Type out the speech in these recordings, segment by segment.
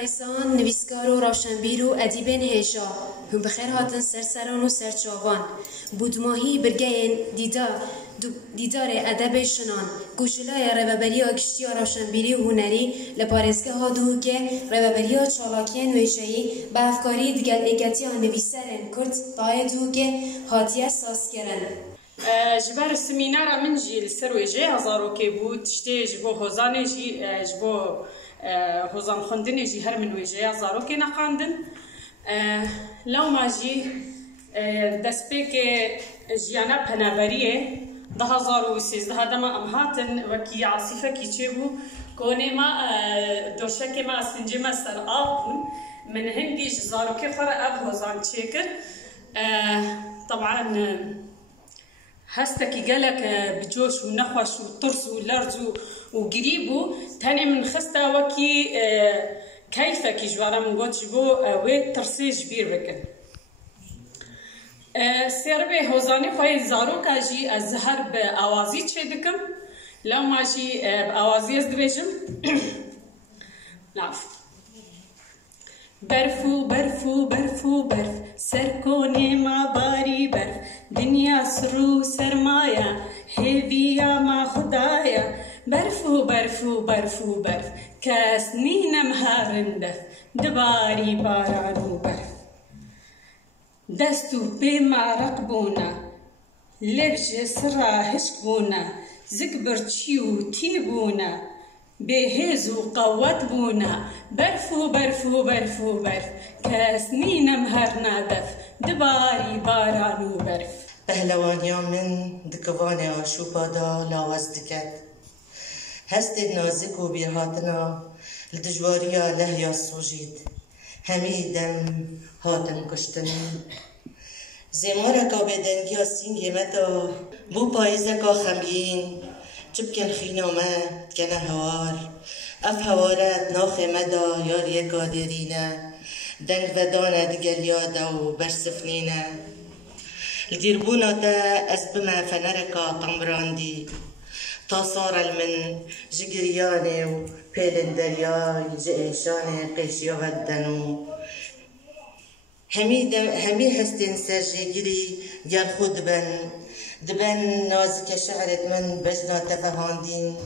انسان نویسکار و روشنبیر و ادیب هێژا هم بخیر هاتن سرسران و سرچاوان بودماهی برگه دیدار ادب شنان گوشلای روبری آگشتی و روشنبیری و هنری لپارزگه ها دو که روبری ها چالاکی نویشهی به افکاری دیگر ایگتی ها نویسرن کرد تای دو که هاتیه ساز کرن جبر السمینار من جي السرويجي هزارو كيبوت تشتي جبو هوزاني جي جبو هوزان خندني جي هر من ويجي هزارو كي نقاندن لو ما جي دسبيك جيانا بنابريه ده هزارو وسيز ده دما امهاتن وكي عاصفه كي تشبو كوني ما دوشكي ما سنجي ما سر آبون من هندي جزارو كي خرا اب هوزان تشيكر طبعا هستكي قالك بجوش ونخوش وطرس ولرز وقريبو تاني من خستا وكي كيفك جوارا من قد جبو وي ترسي جبير بكن سيربي هوزاني خوي زاروكا جي الزهر بأوازي تشيدكم لو ما جي بأوازي ازدبيجم نعرف برفو برفو برفو برف سركوني ما باري برف دنيا سرو سرمايا هيفيا ما خدايا برفو برفو برفو برف كاسنين مهارندف دباري بارانو برف دستو بما رقبونا لبج سرا هشكبونا زكبر تشيو تيبونا بهزو قوت بونا برفو برفو برفو برف كاسنين مهرنا دف دباري بارانو برف پهلوانیا من دکوانه آشوبا دا لاوز دکت هست نازک و بیرهاتنا لدجواریا لحیا سوجید همی دم هاتن کشتن زمارکا بدنگیا سینگی مدا بو پایزکا خمگین چبکن خینامه کنه هوار اف هوارت ناخ مدا یار یکا درینه دنگ ودانه دگل یاده و برسفنینه الديربونا تا أسبما فنركا طمراندي تصار المن جقرياني وبيلن درياي جئشاني قيشيو ودنو همي حستين سرجي جري جال خود دبن نازك شعرت من بجنا تفهاندين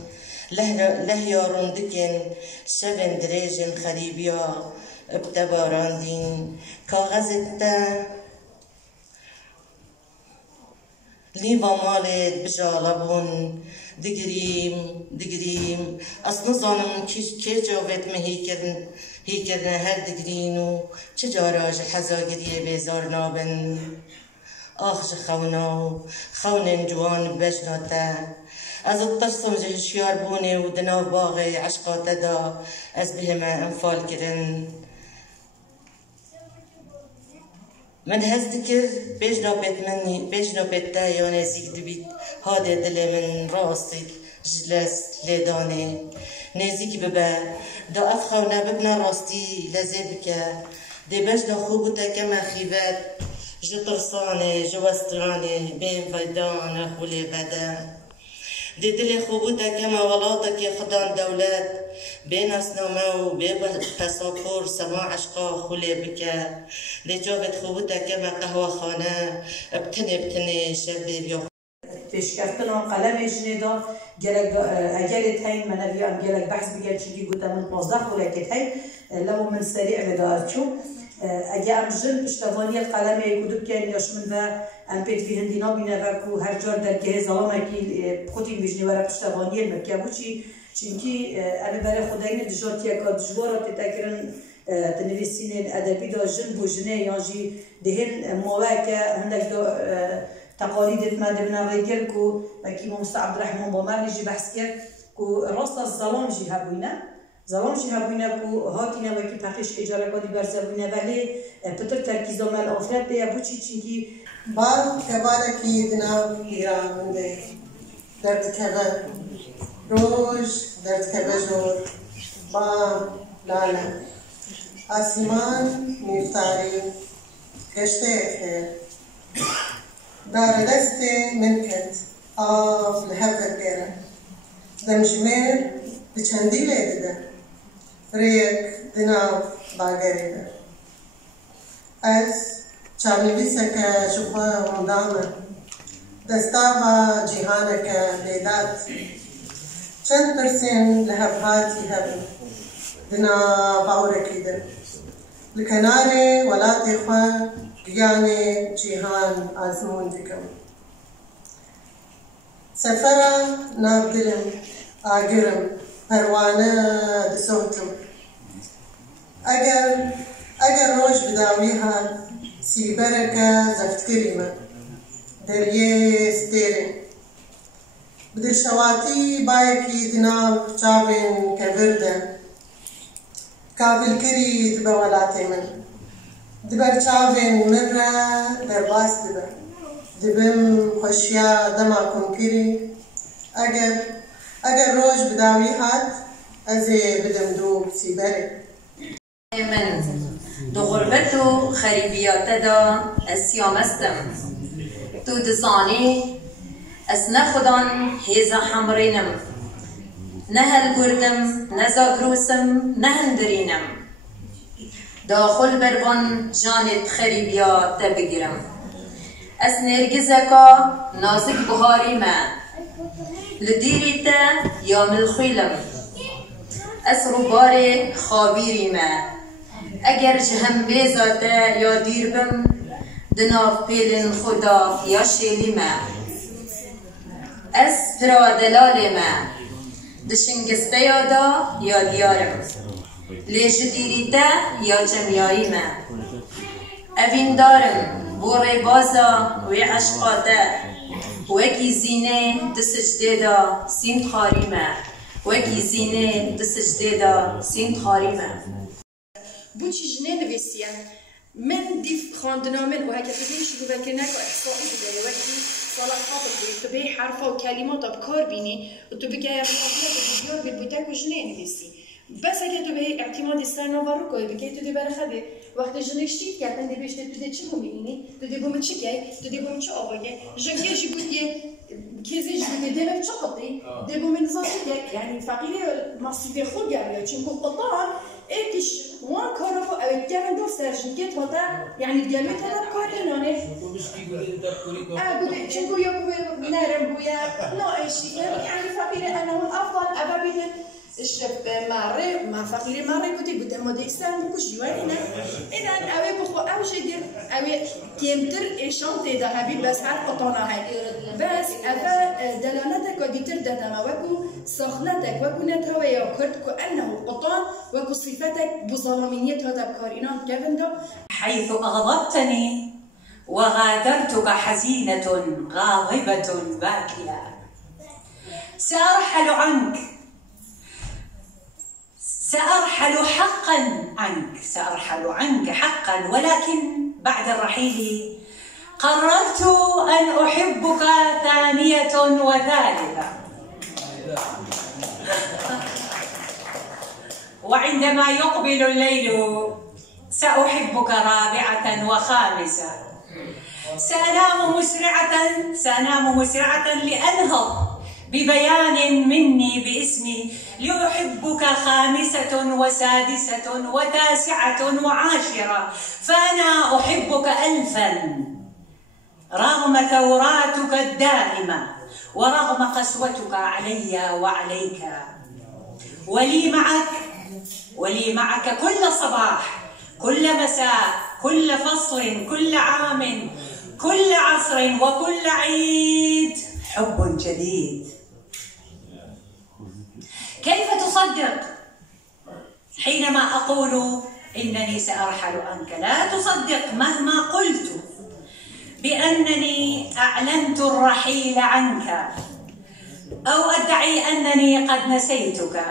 لهيا رندكن شبن دريجن خريبيا ابتباراندين كاغزتا لیوا مالت بجالبون دگریم اصلا زانم که جاوت مه هی کردن هر دگرینو چه جاراج حزاگریه بیزار نابن آخش خونن جوان بجناته از الترسم جهشیار بونه و دنا باغ عشقاته دا از بهم انفال کرن من هزدكر بيجنا بيتا يا زيك دبيت هادي دلي من راسك جلس ليداني نزيك ببا دا أفخونا ببنا راستي لزيبك دي بجنا خوبتا كما خيبات جطرساني جواستراني بين فيدان خولي بدا دي دلي خوبتا كما ولاتك خدان دولات بين اسنامه و بي باساپور سما عشقا خولي بكا دي جاوت خوبتا كما قهوة خانه ابتني شبه بيو پیشکردنا قلم جنیدا گلگ اگرت هین منوی ام گلگ بحث بگل چیزی گفتم من 15 خورکت هین لو من سریع بدارچو اگه ام جن پشتوانی قلم کدوب کن یاش من و ام پیت فی هندینا بینه و کو هر جار در که زلامه کی خودی میجنی ورا پشتوانی مرکبو چی چونکی انا برای خدایین دجاتیا که دجوارات تکرن تنویسین ادبی دا جن بو جنه یا جی دهن مواقع هندک دو تقاليد ما دبنا غير كو مكي موسى عبد الرحمن بومر يجي بحث كر كو راست الظلام جي هبوينا كو هاتينا مكي بحثش اجاره كادي برزبوينا ولی پتر تركيز مال افراد بيا بوچي چيكي بار كبارك يدنا ایران منده درد كبر روش درد كبر جور بام لالا آسمان مفتاري كشته خير دار دستي منكت لهفت بيرا دمجمير بچندی لیده ريك دنا باقرينا از چاویلیسک جوخوا مدامه دستاوا جیهانک لیدات چند پرسین لهبهاتی هبن دنا باورکی در لکناره ولاتی خوا گیانه جیهان آزمون دکم سفره نابدلم آگرم پروانه دسوتم اگر روش بداوی هاد سیبرکه زفت کریمه دریه ستیرین بدر شواتی بایکی دناو چاوین که وردن کابل کری دبا ولاتی من دبر چاوین مره در باس دبر دبم خوشیا دما کن کری اگر روش بداوی هاد ازی بدم دو سیبره من دو غربت و خریبیات دا اسیام استم تو دزانی اس نخدان هیزا حمرینم نه هلگردم نه زاگروسم نه هندرینم داخل بربان جانت خریبیات بگیرم اس نرگزکا نازک بهاری ما لدیری تا یا ملخیلم اس روبار خابیری ما اگر جهم بیزاته یا دیر بم دناف پیلن خدا یا شیلی ما اس پرادلال ما دشنگسته یادا یا دیارم لیش دیریته یا جمعیایی ما اوین دارم بوری بازا وی عشقاته وکی زینه دسجده دا سین خاری ما وکی زینه دسجده دا سین خاری ما بوچی جنه نویسیه من دیف خواندنامن و هکه تبیش رو بکنه که احسائی بده وقتی سالا خاطر بید تو به حرفا و کلمات بکار بینی و تو بگه افرادیات و بیار بالبوتک و جنه نویسی بس اگه تو به اعتماد سرنا و رو کنی بگه تو دی برخده وقتی جنه شتید کردن دی بیشتر تو دی چه بومینی تو دی بوم چه که تو دی بوم چه آقایه جنگه جی بودیه کیزی جی بودیه دلم چه قطعی دی بوم نظامی یعنی فقیر مصیف خود گرده چون که قطعان ایکش وان کارو اوید گرم دو سرشن که تا یعنی گلوی تا کاری نانه بوده چون که یا بوده نرم بوده نایشی یعنی فقیر انه الافضل ابا بیده الشاب ماري ما فقير ماري بودي ما ديكسان بكوش جوانينا إذا أوي بخو أو شيء دير أوي كيمتر إيشان تيدا هبي بس عارف قطعنا هاي بس أفا دلالتك وديتر ددما وكو سخنتك وكو نتهوى يا كرد كأنه قطعان وكو صفتك بظلامينية هذا بكارينان كيفن حيث أغضبتني وغادرتك حزينة غاضبة باكية سأرحل عنك سأرحل عنك حقا ولكن بعد الرحيل قررت أن أحبك ثانية وثالثة وعندما يقبل الليل سأحبك رابعة وخامسة سأنام مسرعة لأنهض ببيان مني باسمي لأحبك خامسة وسادسة وتاسعة وعاشرة فأنا أحبك ألفا رغم ثوراتك الدائمة ورغم قسوتك علي وعليك ولي معك كل صباح كل مساء كل فصل كل عام كل عصر وكل عيد حب جديد. كيف تصدق حينما أقول إنني سأرحل عنك؟ لا تصدق مهما قلت بأنني أعلنت الرحيل عنك أو أدعي أنني قد نسيتك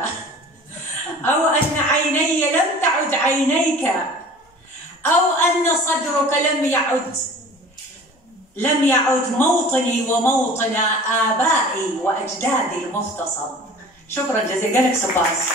أو أن عيني لم تعد عينيك أو أن صدرك لم يعد موطني وموطن آبائي وأجدادي المغتصب. شكرا جزيلا لك سباس.